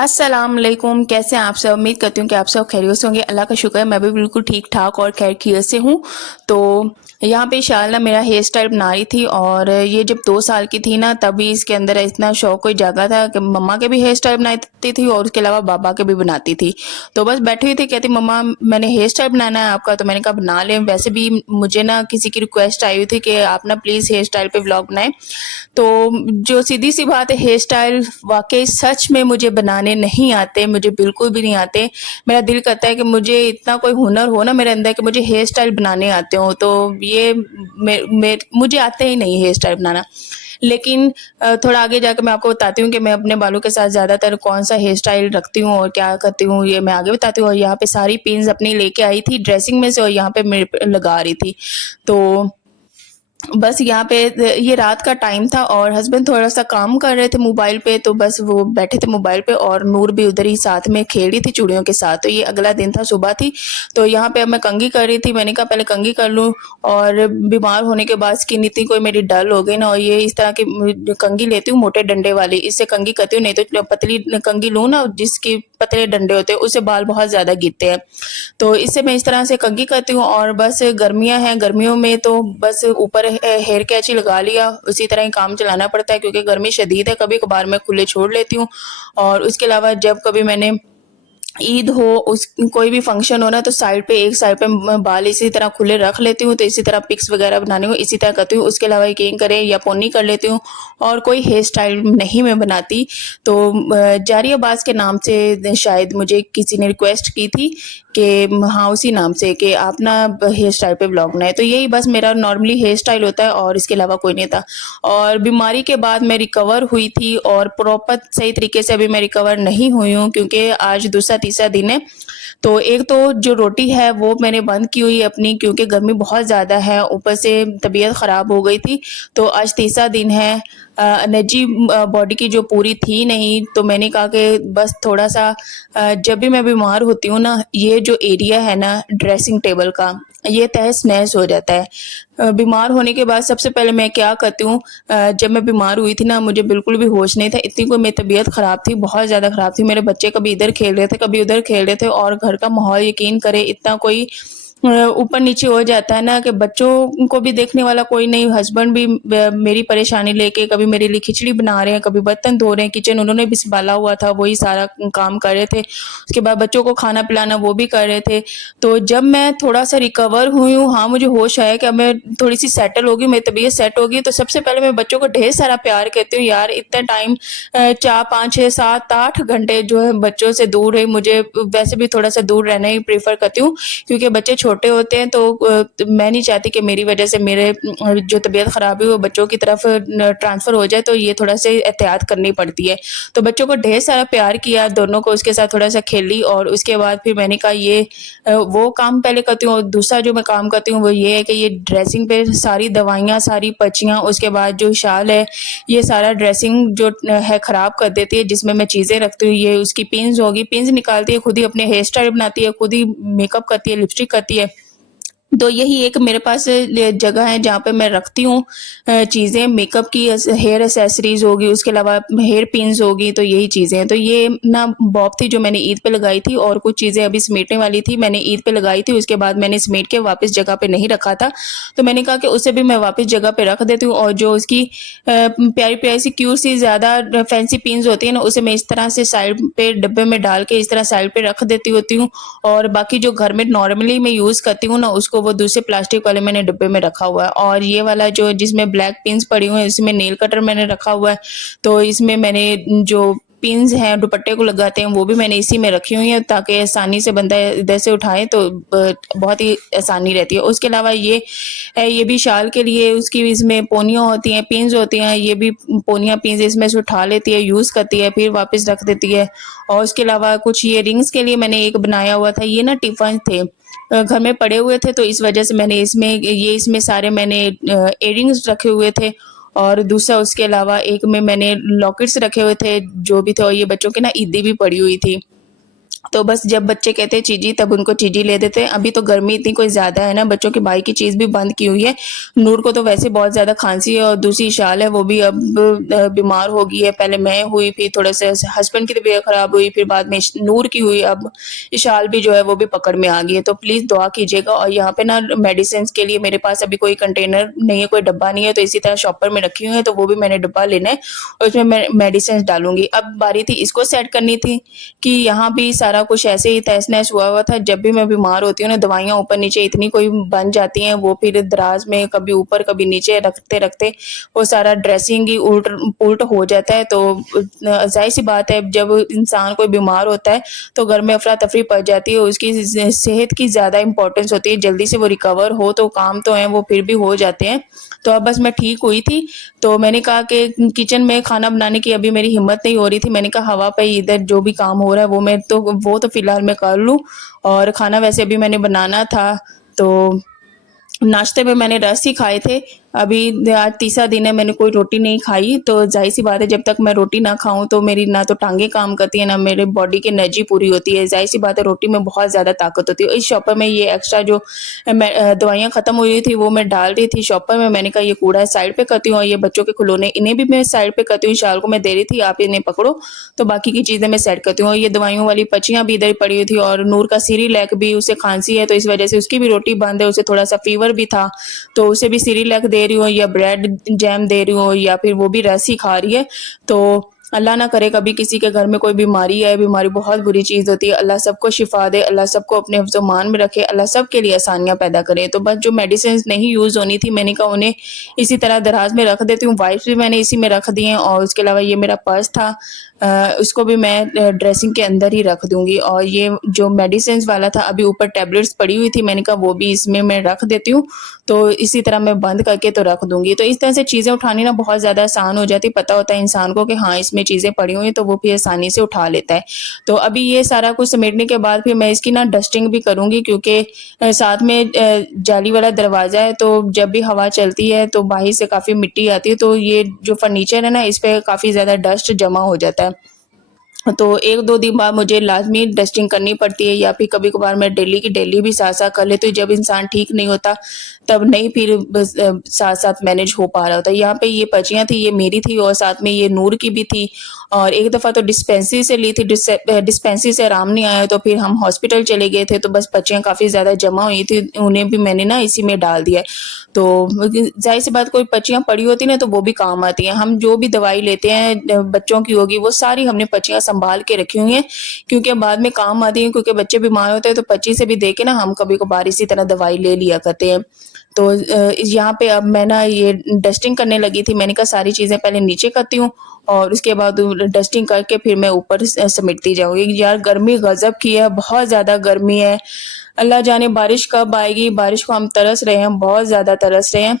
अस्सलाम वालेकुम। कैसे हैं आप सब? उम्मीद करती हूँ कि आप सब खैरियत से होंगे। अल्लाह का शुक्र है, मैं भी बिल्कुल ठीक ठाक और खैर खैरियत से हूँ। तो यहाँ पे शाल ना मेरा हेयर स्टाइल बना रही थी, और ये जब 2 साल की थी ना, तभी इसके अंदर इतना शौक कोई जागा था कि मम्मा के भी हेयर स्टाइल बनाती थी और उसके अलावा बाबा के भी बनाती थी। तो बस बैठी हुई थी, कहती मम्मा मैंने हेयर स्टाइल बनाना है आपका। तो मैंने कहा बना लें। वैसे भी मुझे ना किसी की रिक्वेस्ट आई हुई थी कि आप ना प्लीज़ हेयर स्टाइल पे व्लॉग बनाएं। तो जो सीधी सी बात है, हेयर स्टाइल वाकई सच में मुझे बनाने नहीं आते, मुझे बिल्कुल भी नहीं आते। मेरा दिल करता है कि मुझे इतना कोई हुनर हो ना मेरे अंदर कि मुझे हेयर स्टाइल बनाने आते हो। तो ये मुझे आते ही नहीं हेयर स्टाइल बनाना। लेकिन थोड़ा आगे जाकर मैं आपको बताती हूँ कि मैं अपने बालों के साथ ज़्यादातर कौन सा हेयर स्टाइल रखती हूँ और क्या करती हूँ, ये मैं आगे बताती हूँ। और यहाँ पे सारी पिन्स अपनी लेके आई थी ड्रेसिंग में से, और यहाँ पे मेरे पे लगा रही थी। तो बस यहाँ पे ये रात का टाइम था और हस्बैंड थोड़ा सा काम कर रहे थे मोबाइल पे, तो बस वो बैठे थे मोबाइल पे, और नूर भी उधर ही साथ में खेल रही थी चूड़ियों के साथ। तो ये अगला दिन था, सुबह थी। तो यहाँ पे अब मैं कंघी कर रही थी। मैंने कहा पहले कंघी कर लूँ, और बीमार होने के बाद स्किन इतनी कोई मेरी डल हो गई ना, और ये इस तरह की कंघी लेती हूँ मोटे डंडे वाली, इससे कंघी करती हूँ। नहीं तो पतली कंघी लूँ ना जिसकी पतले डंडे होते हैं, उससे बाल बहुत ज़्यादा गिरते हैं। तो इससे मैं इस तरह से कंघी करती हूँ। और बस गर्मियाँ हैं, गर्मियों में तो बस ऊपर हेयर कैची लगा लिया, उसी तरह ही काम चलाना पड़ता है क्योंकि गर्मी शदीद है। कभी कभार मैं खुले छोड़ लेती हूँ। और उसके अलावा जब कभी मैंने ईद हो, उस कोई भी फंक्शन हो ना, तो साइड पे एक साइड पे बाल इसी तरह खुले रख लेती हूँ। तो इसी तरह पिक्स वगैरह बनाने को इसी तरह करती हूँ। उसके अलावा यकीन करें या पोनी कर लेती हूँ, और कोई हेयर स्टाइल नहीं मैं बनाती। तो जारिया बाज के नाम से शायद मुझे किसी ने रिक्वेस्ट की थी कि हाँ उसी नाम से कि आप ना हेयर स्टाइल पे ब्लॉग बनाए। तो यही बस मेरा नॉर्मली हेयर स्टाइल होता है और इसके अलावा कोई नहीं था। और बीमारी के बाद मैं रिकवर हुई थी, और प्रॉपर सही तरीके से अभी मैं रिकवर नहीं हुई हूँ क्योंकि आज दूसरा तीसरा दिन है। तो एक तो जो रोटी है वो मैंने बंद की हुई है अपनी, क्योंकि गर्मी बहुत ज़्यादा है, ऊपर से तबीयत ख़राब हो गई थी। तो आज तीसरा दिन है। एनर्जी बॉडी की जो पूरी थी नहीं, तो मैंने कहा कि बस थोड़ा सा जब भी मैं बीमार होती हूँ ना, ये जो एरिया है ना ड्रेसिंग टेबल का, ये तहस नहस हो जाता है। बीमार होने के बाद सबसे पहले मैं क्या करती हूँ, जब मैं बीमार हुई थी ना, मुझे बिल्कुल भी होश नहीं था, इतनी कोई मेरी तबीयत ख़राब थी, बहुत ज़्यादा ख़राब थी। मेरे बच्चे कभी इधर खेल रहे थे, कभी उधर खेल रहे थे, और घर का माहौल यकीन करें इतना कोई ऊपर नीचे हो जाता है ना कि बच्चों को भी देखने वाला कोई नहीं। हस्बैंड भी मेरी परेशानी लेके कभी मेरे लिए खिचड़ी बना रहे हैं, कभी बर्तन धो रहे हैं, किचन उन्होंने भी संभाला हुआ था, वही सारा काम कर रहे थे। उसके बाद बच्चों को खाना पिलाना वो भी कर रहे थे। तो जब मैं थोड़ा सा रिकवर हुई हूँ, हाँ मुझे होश आया कि अब मैं थोड़ी सी सेटल होगी, मेरी तबीयत सेट होगी, तो सबसे पहले मैं बच्चों को ढेर सारा प्यार कहती हूँ। यार इतना टाइम 4 5 6 7 8 घंटे जो है बच्चों से दूर है, मुझे वैसे भी थोड़ा सा दूर रहना ही प्रेफर करती हूँ क्योंकि बच्चे छोटे होते हैं। तो मैं नहीं चाहती कि मेरी वजह से मेरे जो तबीयत ख़राब है वो बच्चों की तरफ ट्रांसफ़र हो जाए, तो ये थोड़ा सा एहतियात करनी पड़ती है। तो बच्चों को ढेर सारा प्यार किया, दोनों को उसके साथ थोड़ा सा खेली, और उसके बाद फिर मैंने कहा ये वो काम पहले करती हूँ। और दूसरा जो मैं काम करती हूँ वो ये है कि ये ड्रेसिंग पे सारी दवाइयाँ, सारी पर्चियाँ, उसके बाद जो शाल है, ये सारा ड्रेसिंग जो है ख़राब कर देती है जिसमें मैं चीज़ें रखती हूँ। ये उसकी पिन्स होगी, पिन्स निकालती है, खुद ही अपने हेयर स्टाइल बनाती है, खुद ही मेकअप करती है, लिपस्टिक करती है। तो यही एक मेरे पास जगह है जहाँ पे मैं रखती हूँ चीज़ें मेकअप की। हेयर एसेसरीज होगी, उसके अलावा हेयर पिन्स होगी, तो यही चीज़ें हैं। तो ये ना बॉब थी जो मैंने ईद पे लगाई थी, और कुछ चीज़ें अभी समेटने वाली थी, मैंने ईद पे लगाई थी, उसके बाद मैंने समेट के वापस जगह पे नहीं रखा था। तो मैंने कहा कि उसे भी मैं वापस जगह पे रख देती हूँ। और जो उसकी प्यारी प्यारी सी क्यूट सी ज़्यादा फैंसी पिन्स होती है ना, उसे मैं इस तरह से साइड पे डब्बे में डाल के इस तरह साइड पे रख देती होती हूँ। और बाकी जो घर में नॉर्मली मैं यूज़ करती हूँ ना, उसको वो दूसरे प्लास्टिक वाले मैंने डिब्बे में रखा हुआ है। और ये वाला जो जिसमें ब्लैक पिन्स पड़ी हुई है, इसमें नेल कटर मैंने रखा हुआ है। तो इसमें मैंने जो पिन्स हैं दुपट्टे को लगाते हैं वो भी मैंने इसी में रखी हुई है, ताकि आसानी से बंदा इधर से उठाए तो बहुत ही आसानी रहती है। उसके अलावा ये है, ये भी शाल के लिए उसकी इसमें पोनियाँ होती हैं, पिन्स होती हैं, ये भी पोनियाँ पिन्स इसमें से उठा लेती है, यूज़ करती है, फिर वापस रख देती है। और उसके अलावा कुछ ये रिंग्स के लिए मैंने एक बनाया हुआ था, ये ना टिफ़न थे, घर में पड़े हुए थे, तो इस वजह से मैंने इसमें सारे मैंने इयररिंग्स रखे हुए थे। और दूसरा उसके अलावा एक में मैंने लॉकेट्स रखे हुए थे जो भी थे, और ये बच्चों की ना ईदी भी पड़ी हुई थी। तो बस जब बच्चे कहते हैं चीज़ी तब उनको चीज़ी ले देते हैं। अभी तो गर्मी इतनी कोई ज़्यादा है ना, बच्चों के भाई की चीज़ भी बंद की हुई है। नूर को तो वैसे बहुत ज़्यादा खांसी है और दूसरी इशाल है, वो भी अब बीमार हो गई है। पहले मैं हुई, फिर थोड़ा-सा हस्बैंड की तबीयत ख़राब हुई, फिर बाद में नूर की हुई, अब इशाल भी जो है वो भी पकड़ में आ गई है। तो प्लीज़ दुआ कीजिएगा। और यहाँ पे ना मेडिसिन्स के लिए मेरे पास अभी कोई कंटेनर नहीं है, कोई डब्बा नहीं है, तो इसी तरह शॉपर में रखी हुई है, तो वो भी मैंने डब्बा लेना है और उसमें मैं मेडिसिन्स डालूँगी। अब बारी थी इसको सेट करनी थी कि यहाँ भी सारा कुछ ऐसे ही तहस-नहस हुआ हुआ था। जब भी मैं बीमार होती हूँ ना, दवाइयाँ ऊपर-नीचे इतनी कोई बन जाती हैं, वो फिर दराज में कभी ऊपर कभी नीचे रखते-रखते वो सारा ड्रेसिंग ही उल्ट हो जाता है। तो ज़ाहिर-सी बात है, जब इंसान कोई बीमार होता है तो घर में अफ़रा-तफ़री पड़ जाती है, उसकी सेहत की ज़्यादा इम्पोर्टेंस होती है, जल्दी से वो रिकवर हो तो काम तो हैं वो फिर भी हो जाते हैं। तो अब बस मैं ठीक हुई थी, तो मैंने कहा कि किचन में खाना बनाने की अभी मेरी हिम्मत नहीं हो रही थी। मैंने कहा हवा पे इधर जो भी काम हो रहा है वो तो फ़िलहाल मैं कर लूँ, और खाना वैसे अभी मैंने बनाना था। तो नाश्ते में मैंने रस ही खाए थे। अभी आज तीसरा दिन है, मैंने कोई रोटी नहीं खाई, तो ज़ाहिर-सी बात है जब तक मैं रोटी ना खाऊँ तो मेरी ना तो टाँगें काम करती हैं, ना मेरे बॉडी की एनर्जी पूरी होती है। ज़ाहिर-सी बात है रोटी में बहुत ज़्यादा ताकत होती है। इस शॉपर में ये एक्स्ट्रा जो दवाइयाँ ख़त्म हुई थी वो मैं डाल रही थी शॉपर में। मैंने कहा ये कूड़ा है साइड पे करती हूँ, और ये बच्चों के खिलौने इन्हें भी मैं साइड पे करती हूँ। शाल को मैं दे रही थी, आप इन्हें पकड़ो, तो बाकी की चीज़ें मैं सेट करती हूँ। और ये दवाइयों वाली पर्चियाँ भी इधर ही पड़ी हुई थी, और नूर का सेरेलैक भी, उसे खाँसी है तो इस वज़ह से उसकी भी रोटी बंद है, उसे थोड़ा-सा फ़ीवर भी था, तो उसे भी सेरेलैक दे रही हूँ या ब्रेड जैम दे रही हूँ, या फिर वो भी रस ही खा रही है। तो अल्लाह ना करे कभी किसी के घर में कोई बीमारी आए, बीमारी बहुत बुरी चीज़ होती है। अल्लाह सबको शिफ़ा दे, अल्लाह सबको अपने हिफ्ज़-ओ-मान में रखे, अल्लाह सबके लिए आसानियाँ पैदा करे। तो बस जो मेडिसिन्स नहीं यूज़ होनी थी, मैंने कहा उन्हें इसी तरह दराज़ में रख देती हूँ। वाइप्स भी मैंने इसी में रख दी हैं, और उसके अलावा ये मेरा पर्स था, उसको भी मैं ड्रेसिंग के अंदर ही रख दूँगी। और ये जो मेडिसिन्स वाला था, अभी ऊपर टैबलेट्स पड़ी हुई थी, मैंने कहा वो भी इसमें मैं रख देती हूँ, तो इसी तरह मैं बंद करके तो रख दूँगी। तो इस तरह से चीज़ें उठानी ना बहुत ज़्यादा आसान हो जाती है, पता होता है इंसान को कि हाँ, इसमें चीज़ें पड़ी हुई हैं, तो वो भी आसानी से उठा लेता है। तो अभी ये सारा कुछ समेटने के बाद फिर मैं इसकी ना डस्टिंग भी करूँगी, क्योंकि साथ में जाली वाला दरवाज़ा है, तो जब भी हवा चलती है तो बाहर से काफ़ी मिट्टी आती है, तो ये जो फर्नीचर है ना, इस पे काफ़ी ज़्यादा डस्ट जमा हो जाता है। तो 1-2 दिन बाद मुझे लाज़मी डस्टिंग करनी पड़ती है, या फिर कभी-कभार मैं डेली की डेली भी साथ-साथ कर लेती हूँ। जब इंसान ठीक नहीं होता, तब नहीं फिर बस साथ-साथ मैनेज हो पा रहा होता है। यहाँ पे ये पर्चियाँ थी, ये मेरी थी, और साथ में ये नूर की भी थी, और एक दफ़ा तो डिस्पेंसरी से ली थी, डिस्पेंसरी से आराम नहीं आया, तो फिर हम हॉस्पिटल चले गए थे, तो बस पर्चियाँ काफ़ी ज़्यादा जमा हुई थी, उन्हें भी मैंने ना इसी में डाल दिया है। तो ज़ाहिर-सी बात, कोई पर्चियाँ पड़ी होती हैं ना, तो वो भी काम आती हैं। हम जो भी दवाई लेते हैं, बच्चों की होगी, वो सारी हमने पर्चियाँ सँभाल के रखी हुई हैं, क्योंकि बाद में काम आती हैं, क्योंकि बच्चे बीमार होते हैं तो पर्ची से भी देख के ना हम कभी-कभार इसी तरह दवाई ले लिया करते हैं। तो यहाँ पे अब मैं ना ये डस्टिंग करने लगी थी, मैंने कहा सारी चीज़ें पहले नीचे करती हूँ, और उसके बाद डस्टिंग करके फिर मैं ऊपर समेटती जाऊँगी। यार गर्मी गज़ब की है, बहुत ज़्यादा गर्मी है। अल्लाह जाने बारिश कब आएगी, बारिश को हम तरस रहे हैं, बहुत ज़्यादा तरस रहे हैं।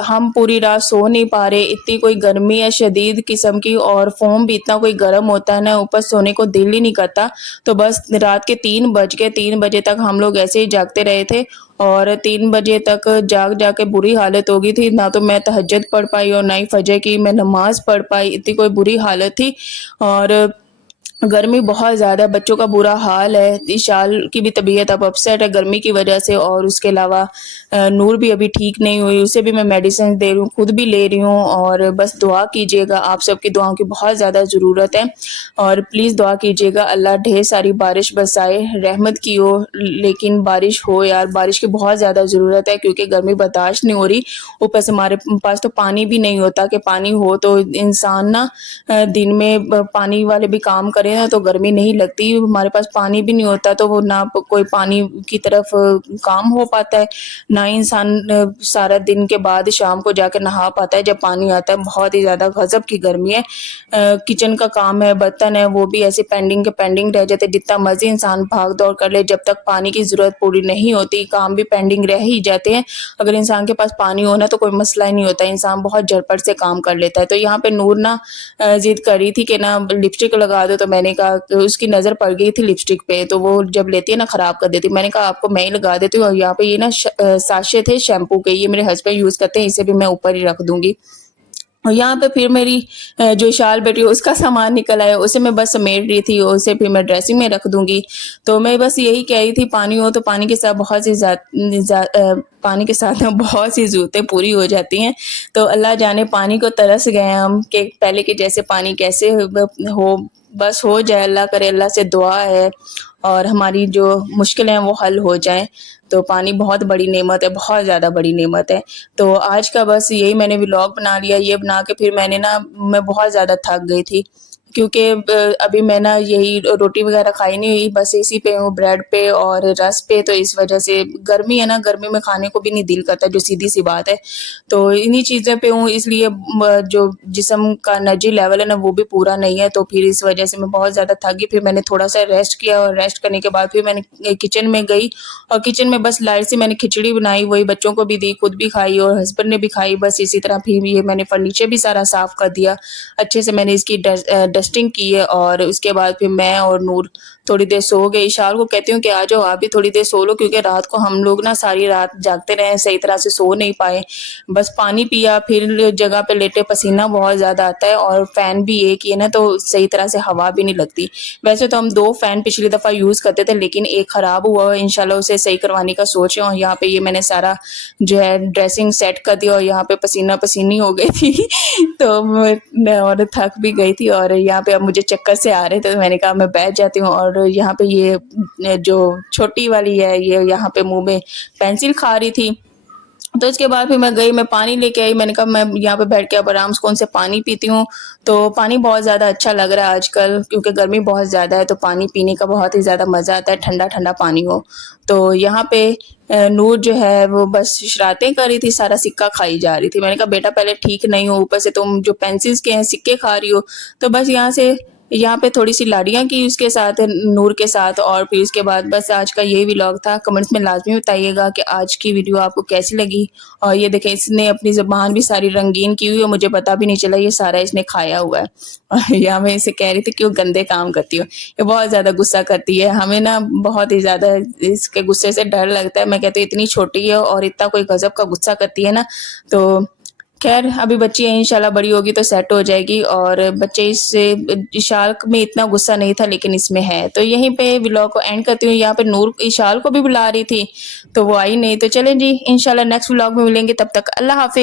हम पूरी रात सो नहीं पा रहे, इतनी कोई गर्मी है शदीद किस्म की, और फ़ोम भी इतना कोई गर्म होता है ना, ऊपर सोने को दिल ही नहीं करता। तो बस रात के 3 बज गए, 3 बजे तक हम लोग ऐसे ही जागते रहे थे, और 3 बजे तक जाग-जाग के बुरी हालत हो गई थी। ना तो मैं तहज्जुद पढ़ पाई और ना ही फ़जर की मैं नमाज़ पढ़ पाई, इतनी कोई बुरी हालत थी। और गर्मी बहुत ज़्यादा, बच्चों का बुरा हाल है। इशाल की भी तबीयत अब अपसेट है गर्मी की वजह से, और उसके अलावा नूर भी अभी ठीक नहीं हुई, उसे भी मैं मेडिसिन दे रही हूँ, खुद भी ले रही हूँ, और बस दुआ कीजिएगा, आप सबकी दुआओं की बहुत ज़्यादा ज़रूरत है। और प्लीज़ दुआ कीजिएगा अल्लाह ढेर सारी बारिश बरसाए, रहमत की हो, लेकिन बारिश हो यार, बारिश की बहुत ज़्यादा ज़रूरत है, क्योंकि गर्मी बर्दाश्त नहीं हो रही। ऊपर से हमारे पास तो पानी भी नहीं होता, कि पानी हो तो इंसान ना दिन में पानी वाले भी काम करें ना तो गर्मी नहीं लगती। हमारे पास पानी भी नहीं होता, तो वो ना कोई पानी की तरफ काम हो पाता है, ना ही इंसान सारा दिन के बाद शाम को जाकर नहा पाता है जब पानी आता है। बहुत ही ज़्यादा गज़ब की गर्मी है। किचन का काम है, बर्तन है, वो भी ऐसे पेंडिंग के पेंडिंग रह जाते, जितना मर्ज़ी इंसान भाग दौड़ कर ले, जब तक पानी की ज़रूरत पूरी नहीं होती काम भी पेंडिंग रह ही जाते हैं। अगर इंसान के पास पानी हो ना तो कोई मसला ही नहीं होता, इंसान बहुत झटपट से काम कर लेता है। तो यहाँ पे नूर ना ज़िद कर रही थी कि ना लिपस्टिक लगा दो, तो मैंने कहा, तो उसकी नज़र पड़ गई थी लिपस्टिक पे, तो वो जब लेती है ना ख़राब कर देती है। मैंने कहा आपको मैं ही लगा देती हूँ, और यहाँ पे ये ना साशे थे शैम्पू के, ये मेरे हस्बैंड यूज़ करते हैं, इसे भी मैं ऊपर ही रख दूँगी। और यहाँ पे फिर मेरी जो शाल बेटी है उसका सामान निकल आया, उसे मैं बस समेट रही थी, उसे फिर मैं ड्रेसिंग में रख दूँगी। तो मैं बस यही कह रही थी पानी हो तो पानी के साथ बहुत सी पानी के साथ ना बहुत सी ज़रूरतें पूरी हो जाती हैं। तो अल्लाह जाने पानी को तरस गए हैं हम कि पहले के जैसे पानी कैसे हो, बस हो जाए, अल्लाह करे, अल्लाह से दुआ है और हमारी जो मुश्किलें हैं वो हल हो जाएँ। तो पानी बहुत बड़ी नेमत है, बहुत ज़्यादा बड़ी नेमत है। तो आज का बस यही मैंने व्लॉग बना लिया, ये बना के फिर मैं बहुत ज़्यादा थक गई थी क्योंकि अभी मैं ना यही रोटी वगैरह खाई नहीं हुई, बस इसी पे हूँ, ब्रेड पे और रस पे। तो इस वजह से गर्मी है ना, गर्मी में खाने को भी नहीं दिल करता, जो सीधी सी बात है। तो इन्हीं चीज़ों पे हूँ, इसलिए जो जिस्म का एनर्जी लेवल है ना वो भी पूरा नहीं है, तो फिर इस वजह से मैं बहुत ज़्यादा थक गई। फिर मैंने थोड़ा सा रेस्ट किया और रेस्ट करने के बाद फिर मैंने किचन में गई और किचन में बस लाइट सी मैंने खिचड़ी बनाई, वही बच्चों को भी दी, खुद भी खाई और हस्बैंड ने भी खाई। बस इसी तरह फिर ये मैंने फर्नीचर भी सारा साफ़ कर दिया, अच्छे से मैंने इसकी डस्टिंग की है और उसके बाद फिर मैं और नूर थोड़ी देर सो गए। इशाल को कहती हूँ कि आ जाओ आप भी थोड़ी देर सो लो, क्योंकि रात को हम लोग ना सारी रात जागते रहे, सही तरह से सो नहीं पाए। बस पानी पिया, फिर जगह पे लेटे, पसीना बहुत ज़्यादा आता है और फ़ैन भी एक ही है ना, तो सही तरह से हवा भी नहीं लगती। वैसे तो हम 2 फ़ैन पिछली दफ़ा यूज़ करते थे, लेकिन एक ख़राब हुआ, इंशाल्लाह उसे सही करवाने का सोच रहे हैं। और यहाँ पे ये मैंने सारा जो है ड्रेसिंग सेट कर दिया और यहाँ पे पसीना पसीनी हो गई थी तो मैं और थक भी गई थी और यहाँ पे अब मुझे चक्कर से आ रहे थे, तो मैंने कहा मैं बैठ जाती हूँ। और यहाँ पे ये जो छोटी वाली है, ये यहाँ पे मुँह में पेंसिल खा रही थी। तो इसके बाद फिर मैं गई, मैं पानी लेके आई, मैंने कहा मैं यहाँ पे बैठ के अब आराम से कौन से पानी पीती हूँ। तो पानी बहुत ज़्यादा अच्छा लग रहा है आजकल, क्योंकि गर्मी बहुत ज़्यादा है, तो पानी पीने का बहुत ही ज़्यादा मज़ा आता है, ठंडा ठंडा पानी हो। तो यहाँ पे नूर जो है वो बस शरारतें कर रही थी, सारा सिक्का खाई जा रही थी। मैंने कहा बेटा पहले ठीक नहीं हो, ऊपर से तुम जो पेंसिल्स के हैं सिक्के खा रही हो। तो बस यहाँ पे थोड़ी सी लाड़ियाँ की उसके साथ, नूर के साथ। और फिर उसके बाद बस आज का यही व्लॉग था। कमेंट्स में लाजमी बताइएगा कि आज की वीडियो आपको कैसी लगी। और ये देखें, इसने अपनी ज़ुबान भी सारी रंगीन की हुई है, मुझे पता भी नहीं चला ये सारा इसने खाया हुआ है। और यहाँ मैं इसे कह रही थी क्यों गंदे काम करती हो, ये बहुत ज़्यादा गुस्सा करती है, हमें ना बहुत ही ज़्यादा इसके गुस्से से डर लगता है। मैं कहती हूँ इतनी छोटी है और इतना कोई गजब का गुस्सा करती है ना। तो खैर अभी बच्ची है, इंशाल्लाह बड़ी होगी तो सेट हो जाएगी। और बच्चे इससे इशाल में इतना गुस्सा नहीं था, लेकिन इसमें है। तो यहीं पे व्लॉग को एंड करती हूँ। यहाँ पे नूर इशाल को भी बुला रही थी, तो वो आई नहीं। तो चलें जी, इंशाल्लाह नेक्स्ट व्लॉग में मिलेंगे, तब तक अल्लाह हाफिज़।